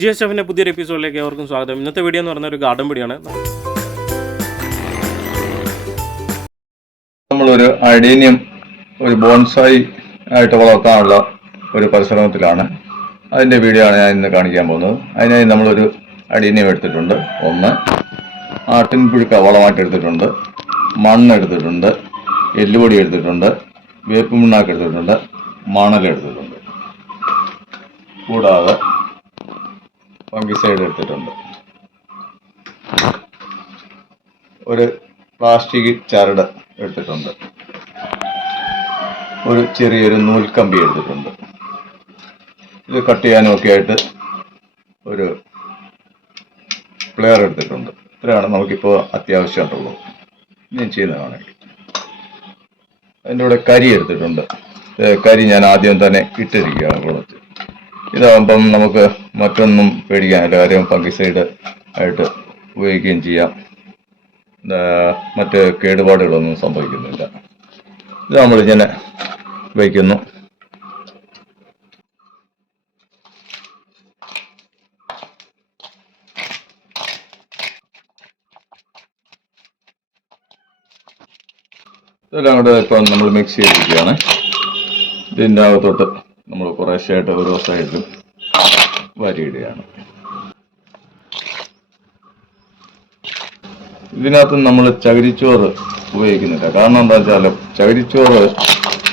G S എഫിന്റെ പുതിയൊരു എപ്പിസോഡിലേക്ക് അവർക്കും സ്വാഗതം. ഇന്നത്തെ വീഡിയോ എന്ന് പറഞ്ഞ ഒരു ഗാർഡൻ പിടിയാണ്. നമ്മളൊരു അഡീനിയം ഒരു ബോൺസായി ആയിട്ട് വളർത്താനുള്ള ഒരു പരിശ്രമത്തിലാണ്. അതിന്റെ വീഡിയോ ആണ് ഞാൻ ഇന്ന് കാണിക്കാൻ പോകുന്നത്. അതിനായി നമ്മളൊരു അഡീനിയം എടുത്തിട്ടുണ്ട്. ഒന്ന് ആട്ടിൻ പുഴുക്ക വളമായിട്ട് എടുത്തിട്ടുണ്ട്. മണ്ണ് എടുത്തിട്ടുണ്ട്. എല്ലുപൊടി എടുത്തിട്ടുണ്ട്. വേപ്പ് മുണ്ണാക്ക് എടുത്തിട്ടുണ്ട്. മണൽ എടുത്തിട്ടുണ്ട്. കൂടാതെ ഫംഗിസൈഡ് എടുത്തിട്ടുണ്ട്. ഒരു പ്ലാസ്റ്റിക് ചരട് എടുത്തിട്ടുണ്ട്. ഒരു ചെറിയൊരു നൂൽക്കമ്പി എടുത്തിട്ടുണ്ട്. ഇത് കട്ട് ചെയ്യാനൊക്കെ ആയിട്ട് ഒരു പ്ലെയർ എടുത്തിട്ടുണ്ട്. ഇത്രയാണ് നമുക്കിപ്പോൾ അത്യാവശ്യമായിട്ടുള്ളത്. ഞാൻ ചെയ്യുന്നതാണെങ്കിൽ അതിന്റെ കൂടെ കരി എടുത്തിട്ടുണ്ട്. കരി ഞാൻ ആദ്യം തന്നെ ഇട്ടിരിക്കുകയാണ്. കുളത്തിൽ ഇതാകുമ്പം നമുക്ക് മറ്റൊന്നും പേടിക്കാനില്ല കാര്യം ഫംഗിസൈഡ് ആയിട്ട് ഉപയോഗിക്കുകയും ചെയ്യാം. മറ്റ് കേടുപാടുകളൊന്നും സംഭവിക്കുന്നില്ല. ഇത് നമ്മളിങ്ങനെ വയ്ക്കുന്നു ഇതെല്ലാം കൂടെ ഇപ്പം നമ്മൾ മിക്സ് ചെയ്തിരിക്കുകയാണ്. ഇതിന്റെ അകത്തോട്ട് നമ്മൾ കുറേശ്ശായിട്ട് ഒരു സൈഡിലും വരിയിടുകയാണ് ഇതിനകത്ത് നമ്മൾ ചകിരിച്ചോറ് ഉപയോഗിക്കുന്നില്ല. കാരണം എന്താ വെച്ചാൽ ചകിരിച്ചോറ്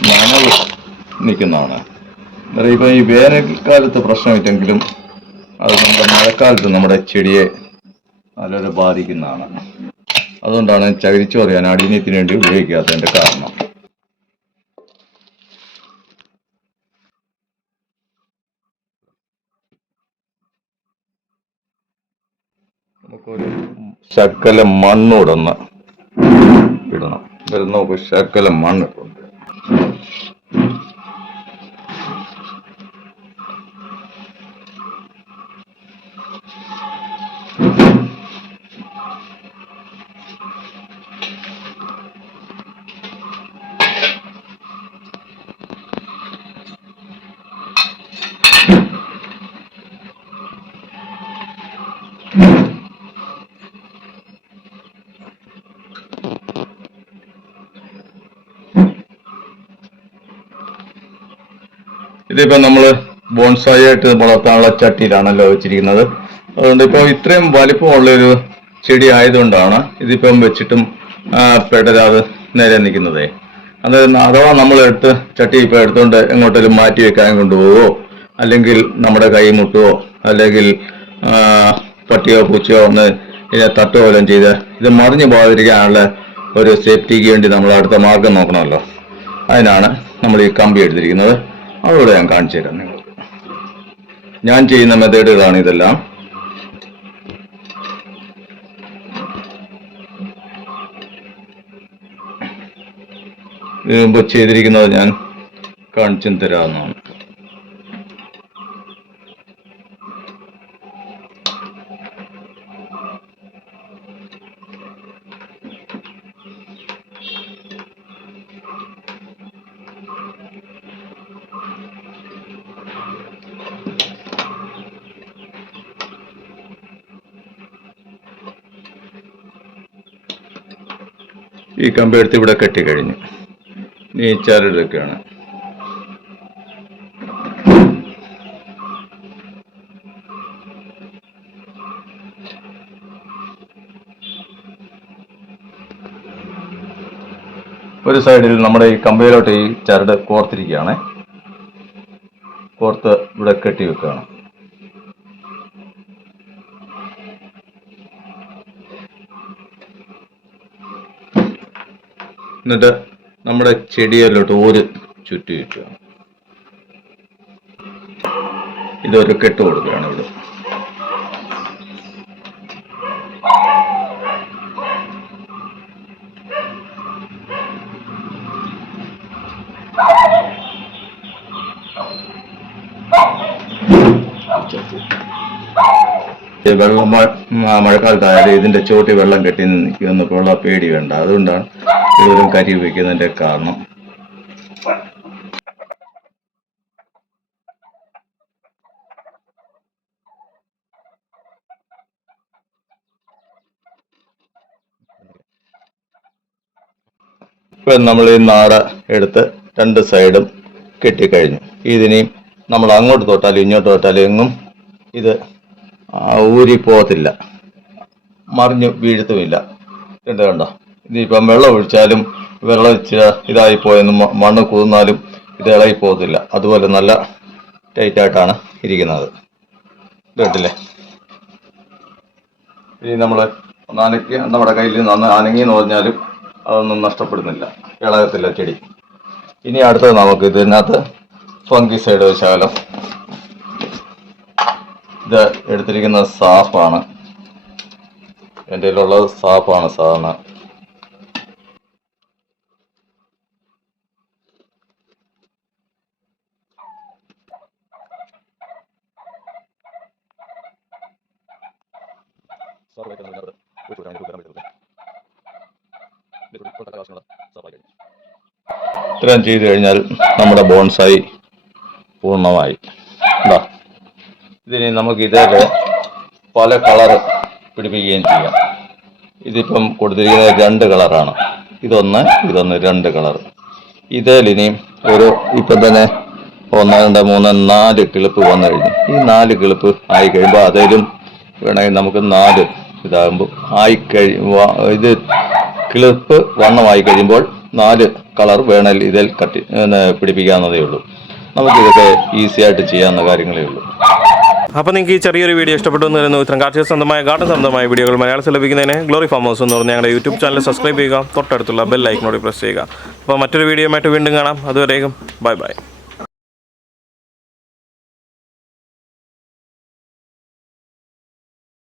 നനവ് നിൽക്കുന്നതാണ്. ഇപ്പം ഈ വേനൽക്കാലത്ത് പ്രശ്നമില്ലെങ്കിലും അത് നമ്മുടെ മഴക്കാലത്ത് നമ്മുടെ ചെടിയെ നല്ലൊരു ബാധിക്കുന്നതാണ്. അതുകൊണ്ടാണ് ചകിരിച്ചോറ് ഞാൻ അടിനീത്തിന് വേണ്ടി ഉപയോഗിക്കാത്തതിന്റെ കാരണം. നമുക്കൊരു ശക്കല മണ്ണോടൊന്ന് ഇടണം. വരുന്ന ശക്കല മണ്ണിട്ടുണ്ട് ഇതിപ്പോ നമ്മൾ ബോൺസായി ആയിട്ട് വളർത്താനുള്ള ചട്ടിയിലാണല്ലോ വെച്ചിരിക്കുന്നത്. അതുകൊണ്ട് ഇപ്പോൾ ഇത്രയും വലിപ്പമുള്ള ഒരു ചെടി ആയതുകൊണ്ടാണ് ഇതിപ്പം വെച്ചിട്ടും പെട്ടരാത് നേരെ നിൽക്കുന്നത് അത് അഥവാ നമ്മൾ എടുത്ത് ചട്ടി ഇപ്പൊ എടുത്തുകൊണ്ട് എങ്ങോട്ടെങ്കിലും മാറ്റി വെക്കാൻ കൊണ്ടുപോവോ അല്ലെങ്കിൽ നമ്മുടെ കൈ മുട്ടുവോ അല്ലെങ്കിൽ പട്ടിയോ പൂച്ചയോ ഒന്ന് ഇതിനെ തട്ടുകയോ വല്ലതും ചെയ്ത് ഇത് മറിഞ്ഞു പോകാതിരിക്കാനുള്ള ഒരു സേഫ്റ്റിക്ക് വേണ്ടി നമ്മൾ അടുത്ത മാർഗം നോക്കണമല്ലോ. അതിനാണ് നമ്മൾ ഈ കമ്പി എടുത്തിരിക്കുന്നത്. അതുകൂടെ ഞാൻ കാണിച്ചു തരാം നിങ്ങൾക്ക്. ഞാൻ ചെയ്യുന്ന മെത്തേഡുകളാണ് ഇതെല്ലാം. മുമ്പ് ചെയ്തിരിക്കുന്നത് ഞാൻ കാണിച്ചു തരാവുന്നതാണ് ഈ കമ്പെടുത്ത് ഇവിടെ കെട്ടിക്കഴിഞ്ഞു ഇനി ഈ ചരടെടുക്കുകയാണ് ഒരു സൈഡിൽ നമ്മുടെ ഈ കമ്പിയിലോട്ട് ഈ ചരട് കോർത്തിരിക്കുകയാണ്. കോർത്ത് ഇവിടെ കെട്ടി വെക്കുകയാണ്. എന്നിട്ട് നമ്മുടെ ചെടിയിലോട്ട് ഒരു ചുറ്റി ചുറ്റുക ഇതൊരു കെട്ട് കൊടുക്കുകയാണ് ഇവിടെ. വെള്ളം മഴക്കാലത്തായാലും ഇതിന്റെ ചോട്ടി വെള്ളം കെട്ടി നിൽക്കുമെന്നൊക്കെയുള്ള പേടി വേണ്ട. അതുകൊണ്ടാണ് കൂടുതലും കരി ഉപയോഗിക്കുന്നതിന്റെ കാരണം. ഇപ്പം നമ്മൾ ഈ നാട എടുത്ത് രണ്ട് സൈഡും കെട്ടിക്കഴിഞ്ഞു. ഇതിനി നമ്മൾ അങ്ങോട്ട് തൊട്ടാലും ഇങ്ങോട്ട് തൊട്ടാലും എങ്ങും ഇത് ഊരിപ്പോകത്തില്ല. മറിഞ്ഞ് വീഴത്തുമില്ല. കണ്ടോ? ഇതിപ്പം വെള്ളം ഒഴിച്ചാലും വെള്ളം ഇച്ചിരി ഇതായി പോയെന്ന് മണ്ണ് കുതിർന്നാലും ഇത് ഇളകി പോകത്തില്ല. അതുപോലെ നല്ല ടൈറ്റായിട്ടാണ് ഇരിക്കുന്നത്. കേട്ടില്ലേ ഇനി നമ്മൾ ഒന്നനക്കി നമ്മുടെ കയ്യിൽ നന്ന് അനങ്ങി എന്ന് പറഞ്ഞാലും അതൊന്നും നഷ്ടപ്പെടുന്നില്ല. ഇളകത്തില്ല ചെടി. ഇനി അടുത്തത് നമുക്ക് ഇതിനകത്ത് ഫംഗി സൈഡ് ശകലം ഇത് എടുത്തിരിക്കുന്ന സാഫാണ്. എന്റെ കയ്യിലുള്ളത് സാഫാണ് സാധാരണ ഇത്രയും ചെയ്ത് കഴിഞ്ഞാൽ നമ്മുടെ ബോൺസായി പൂർണമായി. എന്താ ഇതിന് നമുക്ക് ഇതേപോലെ പല കളർ പിടിപ്പിക്കുകയും ചെയ്യാം. ഇതിപ്പം കൊടുത്തിരിക്കുന്നത് രണ്ട് കളറാണ്. ഇതൊന്ന് ഇതൊന്ന് രണ്ട് കളർ. ഇതിലിനിയും ഒരു ഇപ്പം തന്നെ ഒന്ന് രണ്ട് മൂന്ന് നാല് കിളിപ്പ് വന്നു കഴിഞ്ഞു. ഈ നാല് കിളിപ്പ് ആയി കഴിയുമ്പോൾ അതിലും വേണമെങ്കിൽ നമുക്ക് നാല് ഇതാകുമ്പോൾ ആയി കഴി വ- ഇത് കിളിപ്പ് വണ്ണമായി കഴിയുമ്പോൾ നാല് കളർ വേണൽ ഇതിൽ കട്ടി പിടിപ്പിക്കാവുന്നതേ ഉള്ളൂ. നമുക്കിതൊക്കെ ഈസി ആയിട്ട് ചെയ്യാവുന്ന കാര്യങ്ങളേ ഉള്ളൂ. അപ്പോൾ നിങ്ങൾക്ക് ഈ ചെറിയൊരു വീഡിയോ ഇഷ്ടപ്പെട്ടു എന്ന് വരുന്നു ഇത്തരം കാർഷിക സ്വന്തമായ ഗാർഡൻ സംബന്ധമായ വീഡിയോകൾ മലയാളത്തിൽ ലഭിക്കുന്നതിന് ഗ്ലോറി ഫാം ഹൗസ് എന്ന് പറഞ്ഞ ഞങ്ങളുടെ യൂട്യൂബ് ചാനൽ സബ്സ്ക്രൈബ് ചെയ്യുക. തൊട്ടടുത്തുള്ള ബെൽ ഐക്കനോട് പ്രസ് ചെയ്യുക. അപ്പോൾ മറ്റൊരു വീഡിയോ ആയിട്ട് വീണ്ടും കാണാം. അതുവരേക്കും ബൈ ബൈ.